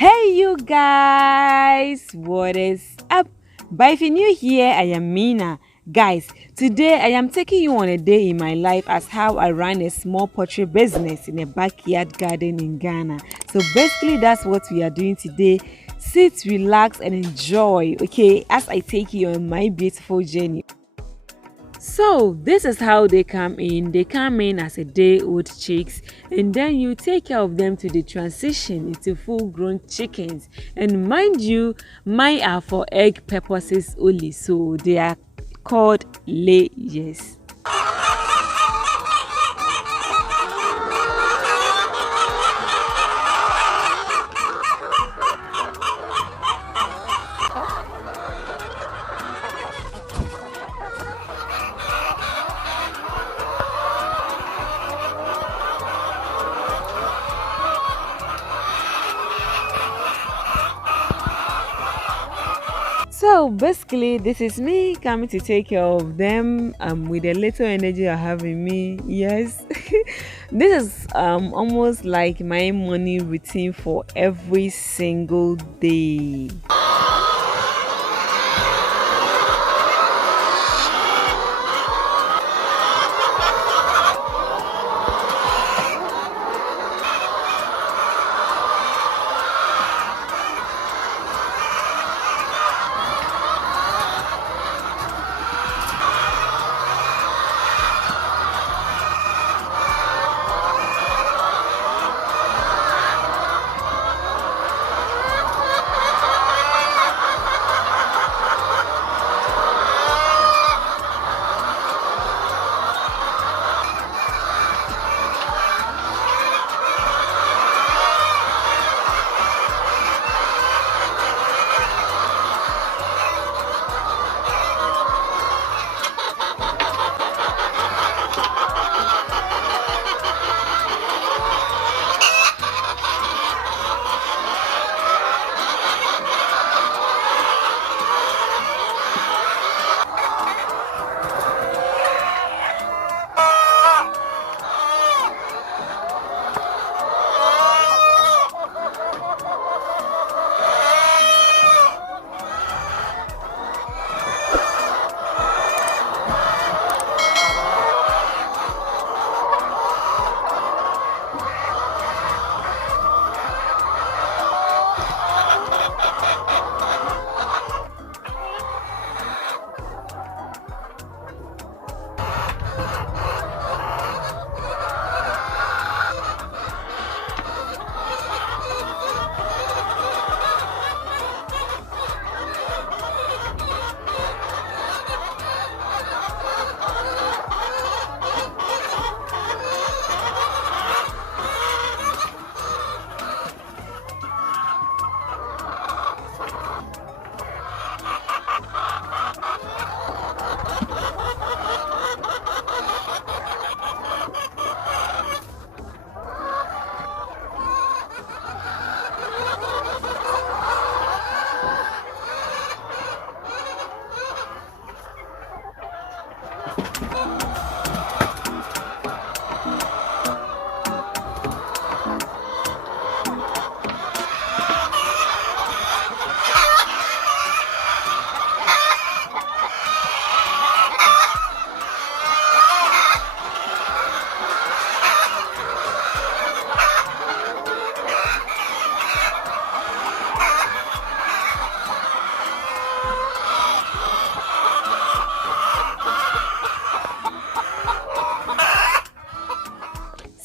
Hey you guys, what is up? But if you're new here, I am Mina. Guys, today I am taking you on a day in my life as how I run a small poultry business in a backyard garden in Ghana. So basically that's what we are doing today. Sit, relax and enjoy, okay, as I take you on my beautiful journey. So this is how they come in. They come in as a day-old chicks, and then you take care of them to the transition into full-grown chickens. And mind you, mine are for egg purposes only, so they are called layers. So basically, this is me coming to take care of them with a little energy I have in me. Yes, this is almost like my morning routine for every single day.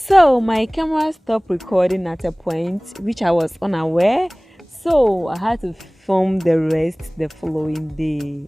So my camera stopped recording at a point which I was unaware, so I had to film the rest the following day.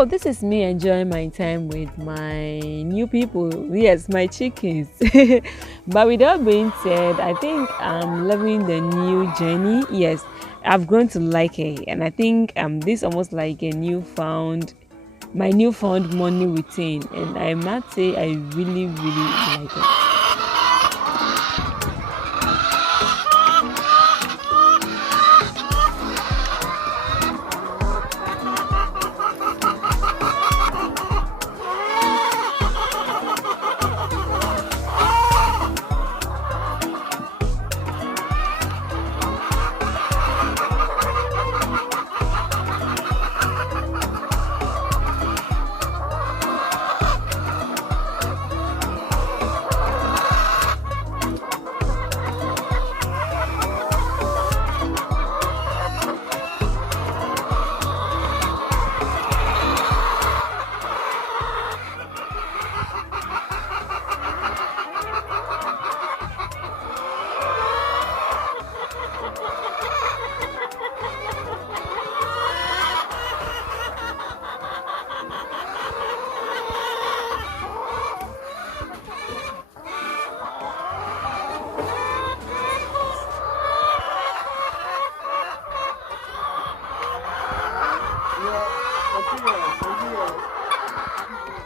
So this is me enjoying my time with my new people, yes, my chickens. But with that being said, I think I'm loving the new journey. Yes, I've grown to like it, and I think this almost like a my newfound morning routine, and I must say I really like it.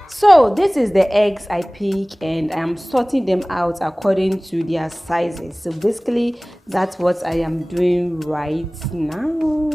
So this is the eggs I pick, and I'm sorting them out according to their sizes. So basically that's what I am doing right now.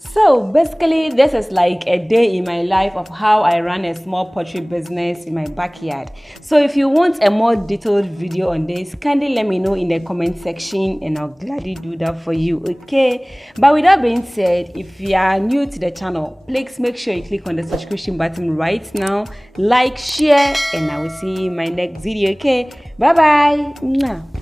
So basically this is like a day in my life of how I run a small poultry business in my backyard. So if you want a more detailed video on this, kindly let me know in the comment section and I'll gladly do that for you, okay? But with that being said, if you are new to the channel, please make sure you click on the subscription button right now, like, share, and I will see you in my next video, okay? Bye bye.